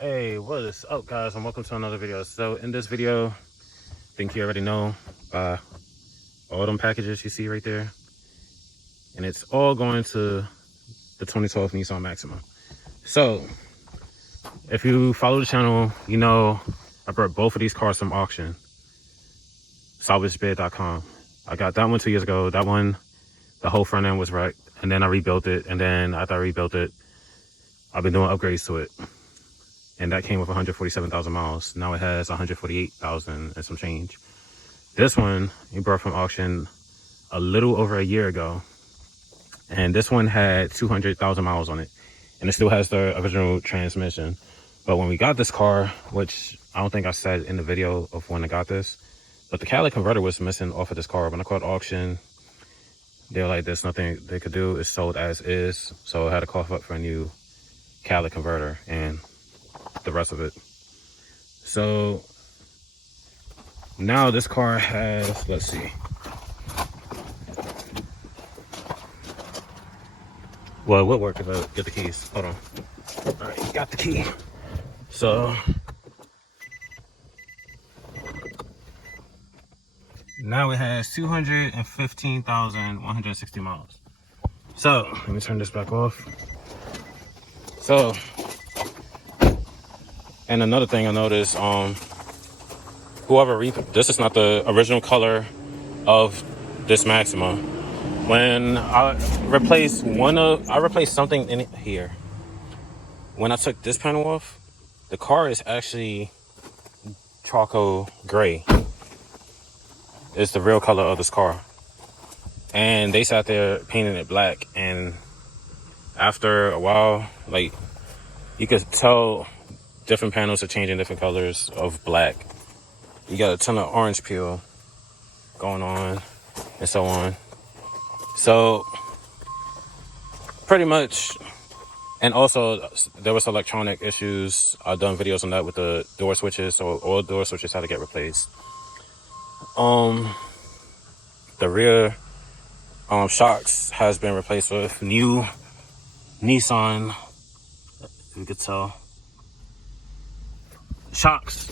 Hey, what is up, guys, and welcome to another video. So in this video, I think you already know all them packages you see right there, and it's all going to the 2012 Nissan Maxima. So if you follow the channel, you know I brought both of these cars from auction, salvagebid.com. I got that one 2 years ago. That one, the whole front end was wrecked, and then I rebuilt it, and then after I rebuilt it, I've been doing upgrades to it. And that came with 147,000 miles. Now it has 148,000 and some change. This one we brought from auction a little over a year ago. And this one had 200,000 miles on it. And it still has the original transmission. But when we got this car, which I don't think I said in the video of when I got this, but the catalytic converter was missing off of this car. When I called auction, they were like, there's nothing they could do. It's sold as is. So I had to cough up for a new catalytic converter and the rest of it. So now this car has, let's see, well, it would work if I get the keys. Hold on. All right, got the key. So now it has 215,160 miles. So let me turn this back off. So, and another thing I noticed, whoever this is not the original color of this Maxima. When I replaced something in it here. When I took this panel off, the car is actually charcoal gray. It's the real color of this car. And they sat there painting it black, and after a while, like, you could tell different panels are changing different colors of black. You got a ton of orange peel going on and so on. So pretty much, and also there was electronic issues. I've done videos on that with the door switches, so all door switches had to get replaced. The rear shocks has been replaced with new Nissan, you could tell, shocks.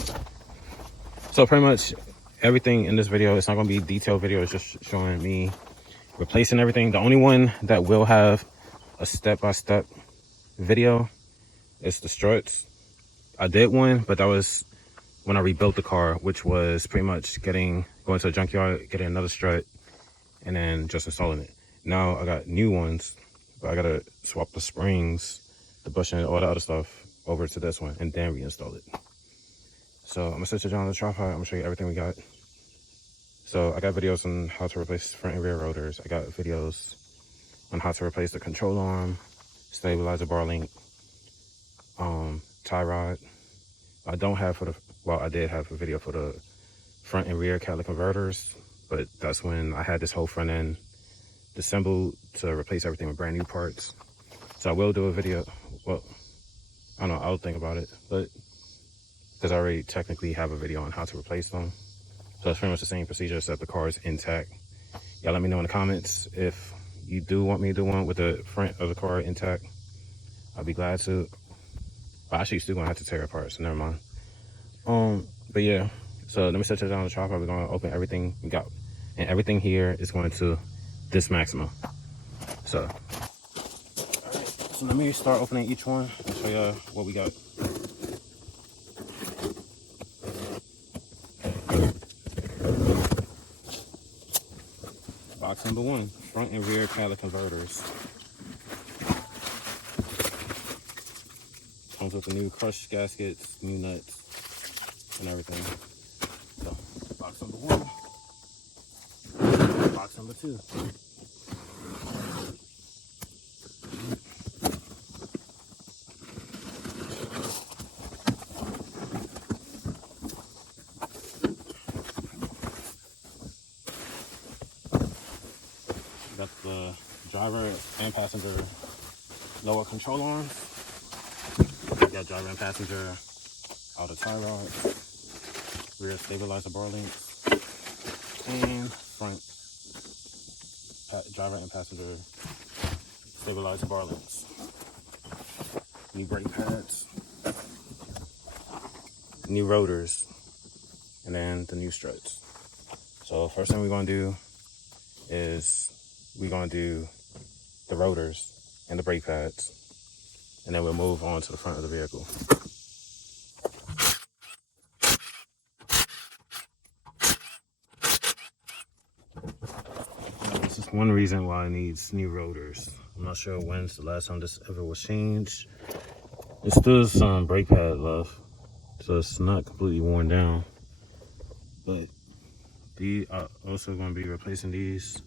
So pretty much everything in this video, it's not going to be a detailed video, it's just showing me replacing everything. The only one that will have a step-by-step video is the struts. I did one, but that was when I rebuilt the car, which was pretty much going to a junkyard, getting another strut, and then just installing it. Now I got new ones, but I gotta swap the springs, the bushing, all the other stuff over to this one, and then reinstall it. So I'm gonna set it down on the tripod. I'm gonna show you everything we got. So I got videos on how to replace front and rear rotors. I got videos on how to replace the control arm, stabilizer bar link, tie rod. I don't have I did have a video for the front and rear catalytic converters, but that's when I had this whole front end disassembled to replace everything with brand new parts. So I will do a video. Well, I don't know, I'll think about it, but because I already technically have a video on how to replace them. So it's pretty much the same procedure except the car is intact. Y'all let me know in the comments if you do want me to do one with the front of the car intact. I'll be glad to. But actually still gonna have to tear it apart, so never mind. But yeah, so let me set it down on the tripod. We're gonna open everything we got, and everything here is going to this Maxima. So, all right, so let me start opening each one and show you what we got. Box number one, front and rear catalytic converters. Comes with the new crushed gaskets, new nuts, and everything. So, box number one. Box number two. Got the driver and passenger lower control arms. Got driver and passenger outer tie rod, rear stabilizer bar links, and front driver and passenger stabilizer bar links. New brake pads, new rotors, and then the new struts. So first thing we're gonna do is we're gonna do the rotors and the brake pads, and then we'll move on to the front of the vehicle. This is one reason why it needs new rotors. I'm not sure when's the last time this ever was changed. There's still some brake pad left, so it's not completely worn down. But these are also going to be replacing these.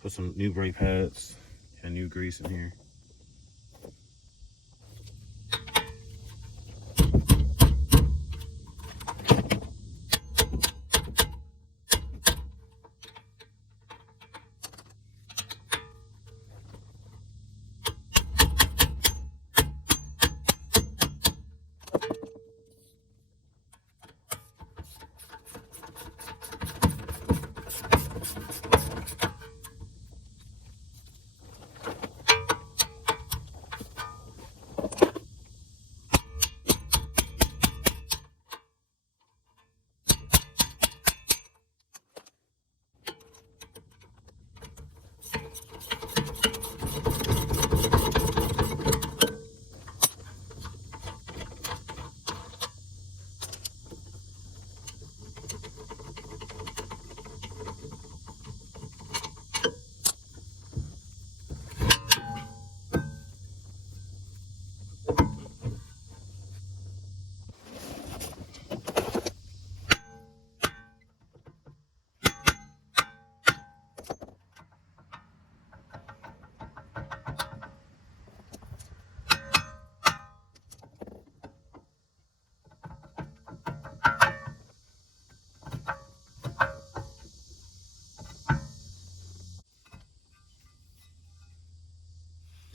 Put some new brake pads and new grease in here.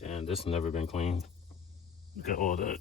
And this has never been cleaned. Look at all that.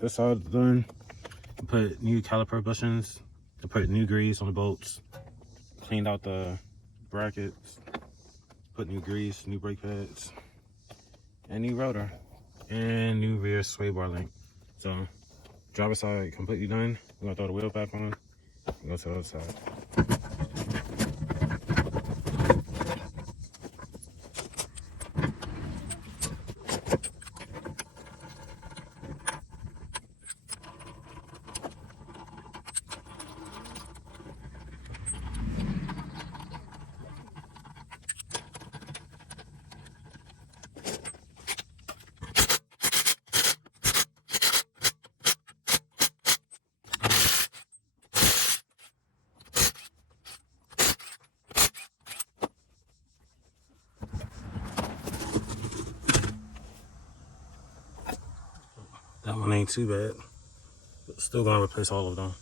this side done. Put new caliper bushings. I put new grease on the bolts. Cleaned out the brackets. Put new grease, new brake pads, and new rotor, and new rear sway bar link. So driver side completely done. We're gonna throw the wheel back on and go to the other side. That one ain't too bad. But still gonna replace all of them.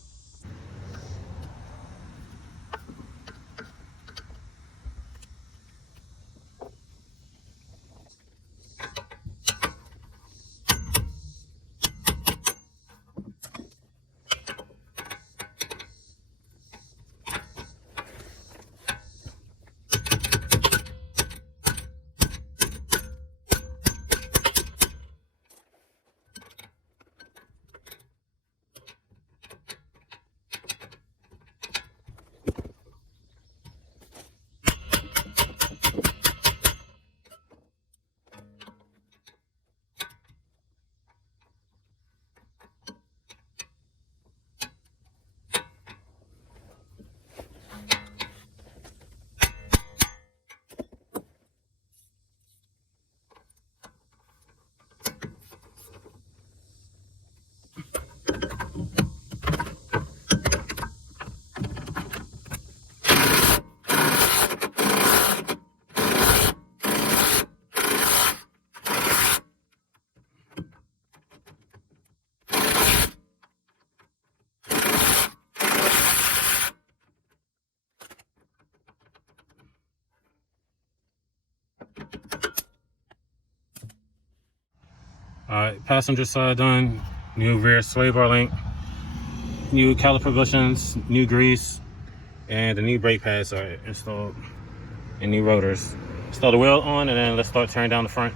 Alright, passenger side done. New rear sway bar link, new caliper bushings, new grease, and the new brake pads are installed, and new rotors. Install the wheel on, and then let's start tearing down the front.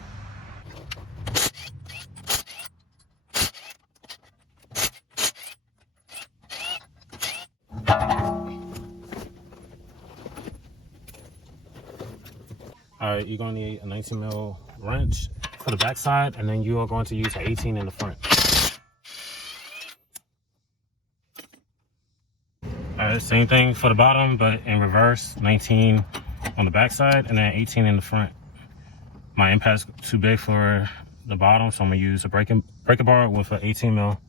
Alright, you're gonna need a 19 mil wrench for the back side, and then you are going to use an 18 in the front. Alright, same thing for the bottom, but in reverse. 19 on the back side, and then 18 in the front. My impact's too big for the bottom, so I'm gonna use a breaker bar with an 18 mil.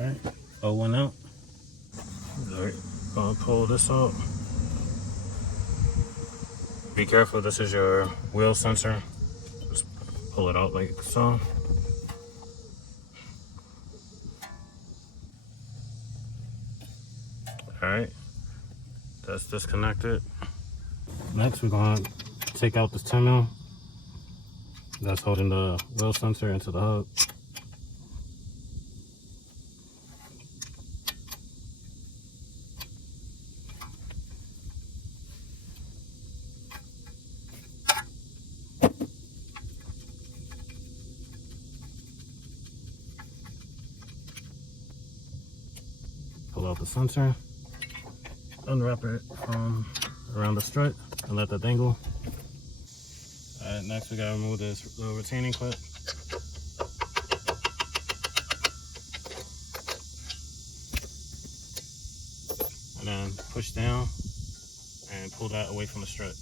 Alright, pull one out. Alright, gonna pull this out. Be careful, this is your wheel sensor. Just pull it out like so. Alright, that's disconnected. Next, we're gonna take out this 10 mil that's holding the wheel sensor into the hub. Pull out the sensor, unwrap it from around the strut, and let that dangle. Alright, next we gotta remove this little retaining clip. And then push down and pull that away from the strut.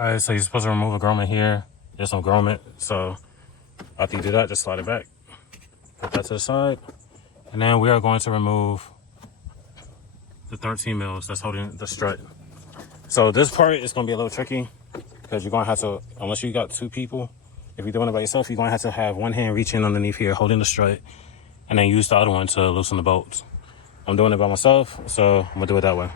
All right, so you're supposed to remove a grommet here. There's no grommet, so after you do that, just slide it back. Put that to the side. And then we are going to remove the 13 mils that's holding the strut. So this part is going to be a little tricky because you're going to have to, unless you got two people, if you're doing it by yourself, you're going to have one hand reach in underneath here, holding the strut, and then use the other one to loosen the bolts. I'm doing it by myself, so I'm going to do it that way.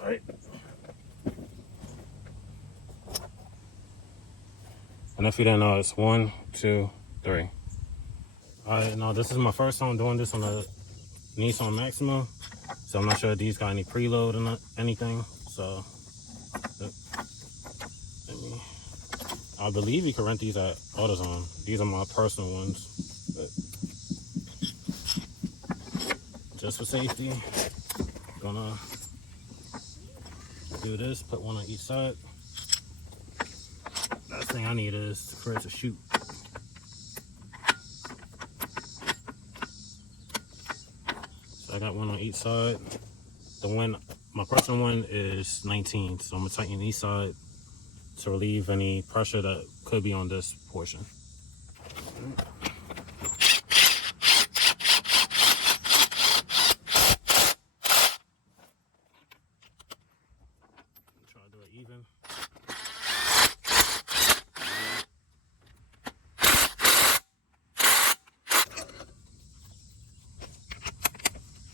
All right. And if you didn't know, it's 1, 2, 3. All right, now this is my first time doing this on the Nissan Maxima, so I'm not sure if these got any preload or not, anything. So, I believe you can rent these at AutoZone. These are my personal ones, but just for safety, I'm gonna do this. Put one on each side. Last thing I need is for it to shoot. So I got one on each side. My personal one is 19, so I'm gonna tighten each side to relieve any pressure that could be on this portion. Try to do it even.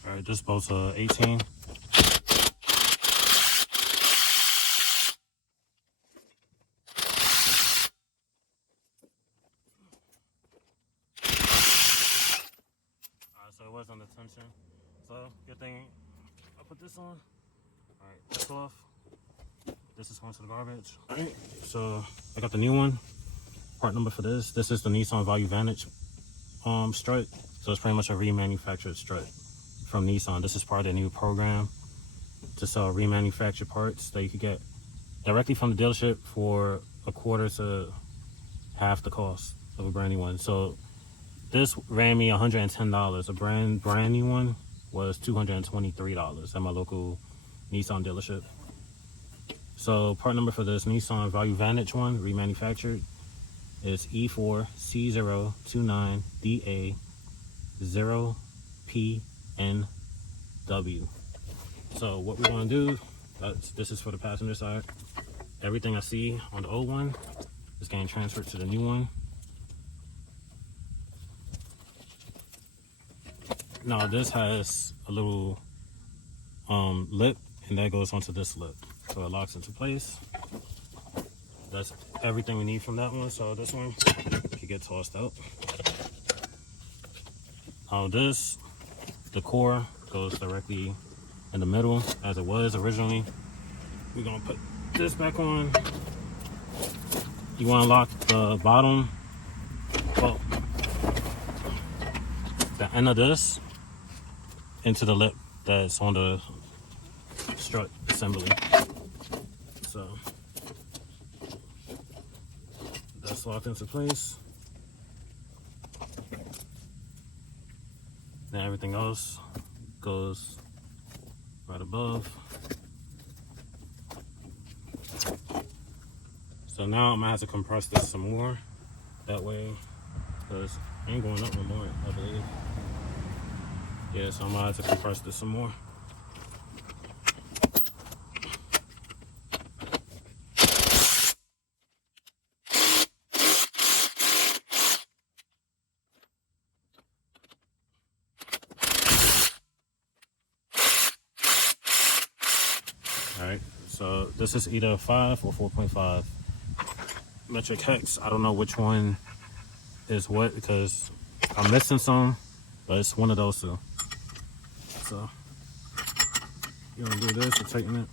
All right, this bolt's 18. So it was under tension. So good thing I put this on. All right, that's off. This is going to the garbage. All right, so I got the new one. Part number for this. This is the Nissan Value Vantage strut. So it's pretty much a remanufactured strut from Nissan. This is part of their new program to sell remanufactured parts that you could get directly from the dealership for a quarter to half the cost of a brand new one. So this ran me $110. A brand new one was $223 at my local Nissan dealership. So part number for this Nissan Value Vantage one, remanufactured, is E4C029DA0PNW. So what we want to do, this is for the passenger side. Everything I see on the old one is getting transferred to the new one. Now this has a little lip, and that goes onto this lip, so it locks into place. That's everything we need from that one. So this one can get tossed out. Now this, the core goes directly in the middle as it was originally. We're gonna put this back on. You want to lock the bottom, well, the end of this into the lip that's on the strut assembly. So that's locked into place. Then everything else goes right above. So now I'm gonna have to compress this some more. That way, because it ain't going up no more, I believe. Yeah, so I'm gonna have to compress this some more. All right, So this is either 5 or 4.5 metric hex. I don't know which one is what because I'm missing some, but it's one of those two. So you're gonna do this to tighten it.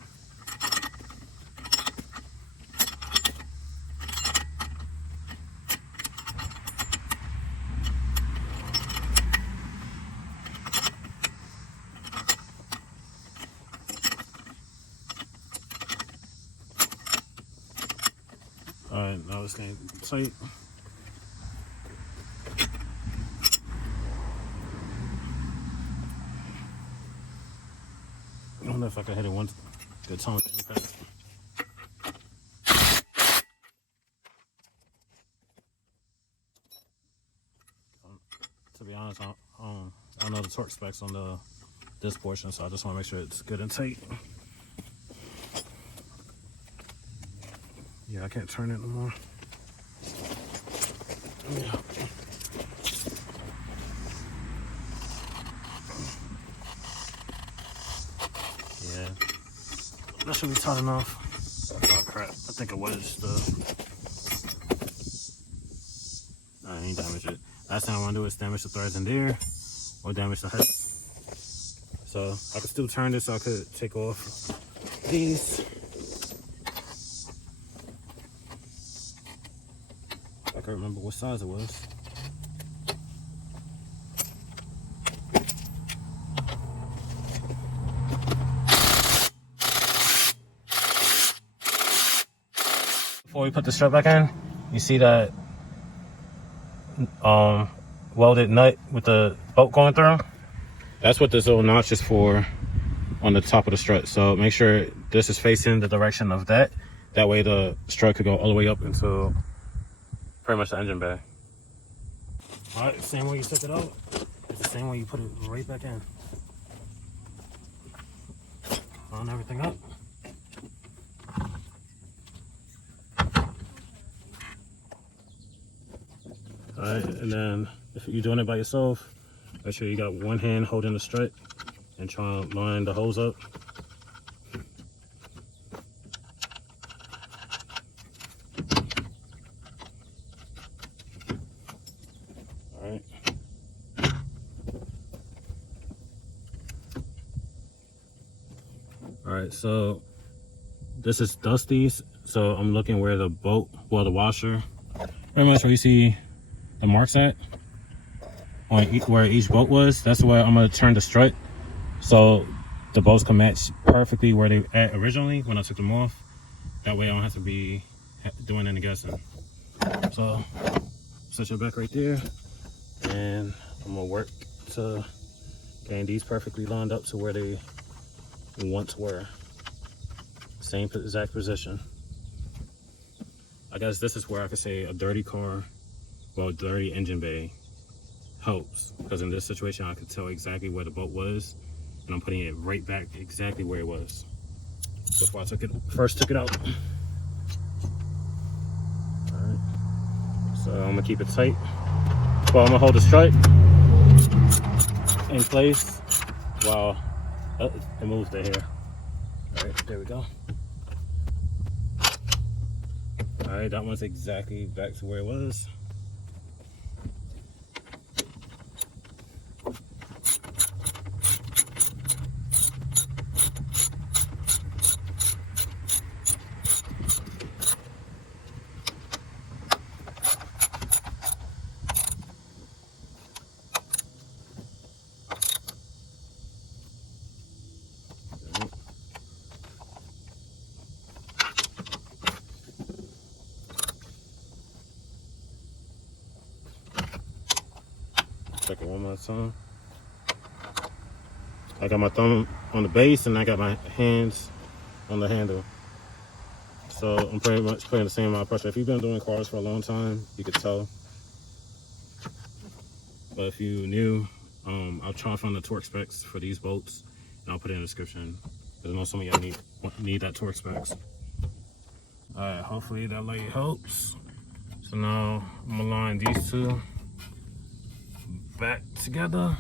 Alright, now it's getting tight. I don't know if I can hit it one good time with the impact. To be honest, I don't know the torque specs on this portion, so I just want to make sure it's good and tight. Yeah, I can't turn it no more. Yeah. Yeah. That should be tight enough. Oh crap. I think it was I ain't damaged it. Last thing I want to do is damage the threads in there or damage the hex. So I could still turn this so I could take off these. I can't remember what size it was. Before we put the strut back in, you see that welded nut with the bolt going through? That's what this little notch is for on the top of the strut. So make sure this is facing the direction of that. That way the strut could go all the way up into pretty much the engine bay. All right, same way you took it out, it's the same way you put it right back in. Line everything up. All right, and then if you're doing it by yourself, make sure you got one hand holding the strut and try to line the hose up. All right. All right, so this is dusty, so I'm looking where the bolt, well, the washer, pretty much where you see the marks at, on where each bolt was. That's where I'm gonna turn the strut so the bolts can match perfectly where they at originally when I took them off. That way I don't have to be doing any guessing. So set your back right there, and I'm gonna work to getting these perfectly lined up to where they once were. Same exact position. I guess this is where I could say a dirty car, well, dirty engine bay helps, because in this situation I could tell exactly where the bolt was, and I'm putting it right back exactly where it was before I first took it out. All right, so I'm gonna keep it tight. Well, I'm gonna hold the strut in place while it moves the hair. All right, there we go. All right, that one's exactly back to where it was. Check it one more time. I got my thumb on the base and I got my hands on the handle. So I'm pretty much putting the same amount of pressure. If you've been doing cars for a long time, you could tell. But if you're new, I'll try to find the torque specs for these bolts and I'll put it in the description, because I know some of y'all need that torque specs. All right, hopefully that light helps. So now I'm gonna line these two back together.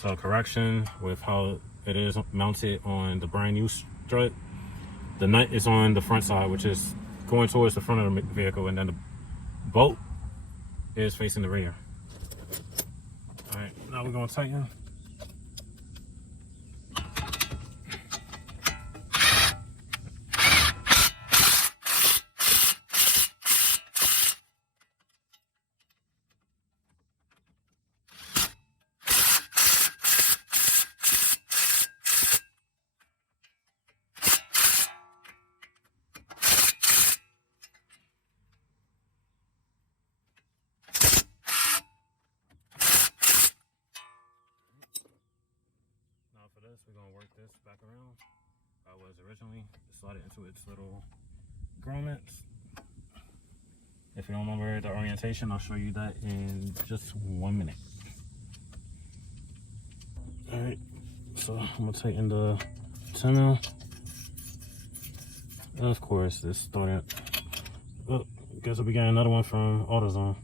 So correction with how it is mounted on the brand new strut. The nut is on the front side, which is going towards the front of the vehicle, and then the bolt is facing the rear. All right, now we're gonna tighten. For this, we're gonna work this back around. I was originally slotted into its little grommets. If you don't remember the orientation, I'll show you that in just 1 minute. All right, so I'm gonna tighten the 10 and of course this started. Oh, guess we got another one from AutoZone.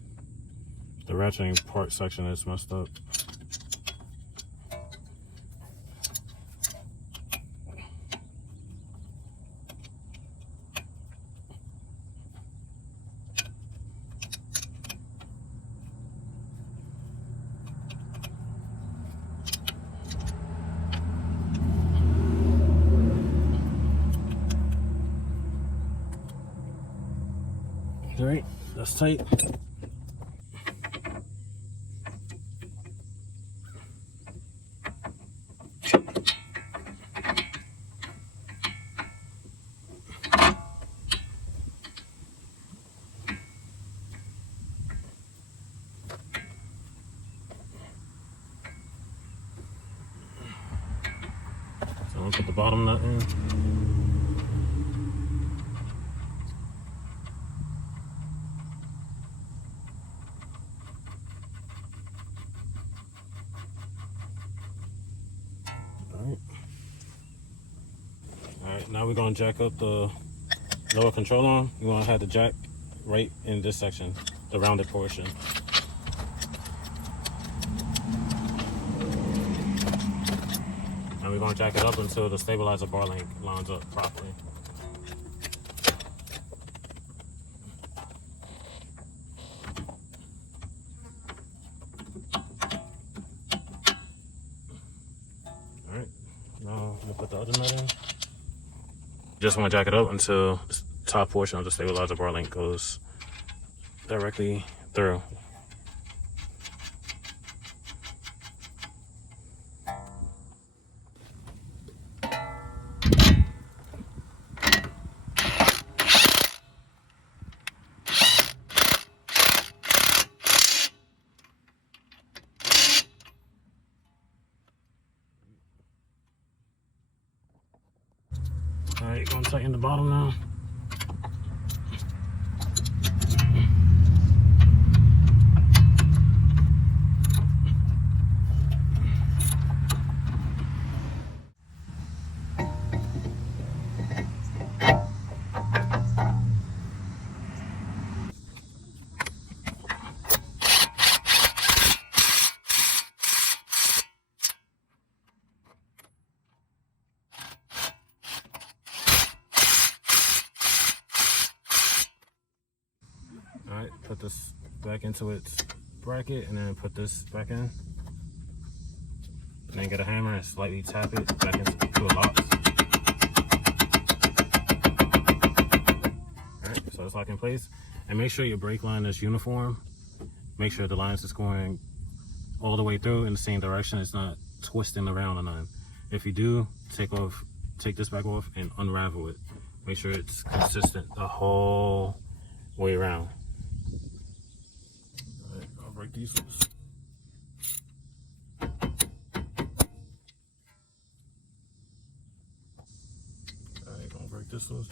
The ratcheting part section is messed up. All right, that's tight. So I'll put the bottom nut in. Alright, now we're going to jack up the lower control arm. You want to have the jack right in this section, the rounded portion. And we're going to jack it up until the stabilizer bar link lines up properly. Alright, now I'm going to put the other nut in. Just want to jack it up until the top portion of the stabilizer bar link goes directly through. Alright, gonna tighten the bottom now. Alright, put this back into its bracket and then put this back in. And then get a hammer and slightly tap it back into a lock. Alright, so it's locked in place. And make sure your brake line is uniform. Make sure the lines is going all the way through in the same direction. It's not twisting around or nothing. If you do, take this back off and unravel it. Make sure it's consistent the whole way around. Alright, I'll break these loose. Alright, gonna break this loose.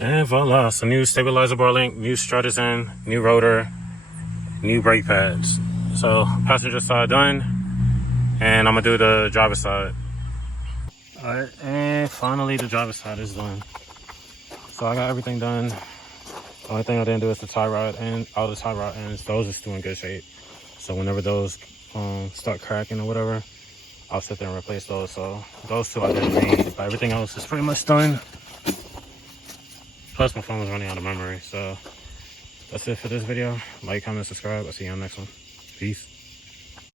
And voila, so new stabilizer bar link, new strut is in, new rotor, new brake pads. So passenger side done, and I'm gonna do the driver's side. All right, and finally the driver's side is done. So I got everything done. The only thing I didn't do is the tie rod and all the tie rod ends. Those are still in good shape. So whenever those start cracking or whatever, I'll sit there and replace those. So those two I didn't need, but everything else is pretty much done. Plus my phone was running out of memory. So that's it for this video. Like, comment, subscribe. I'll see you on the next one. Peace.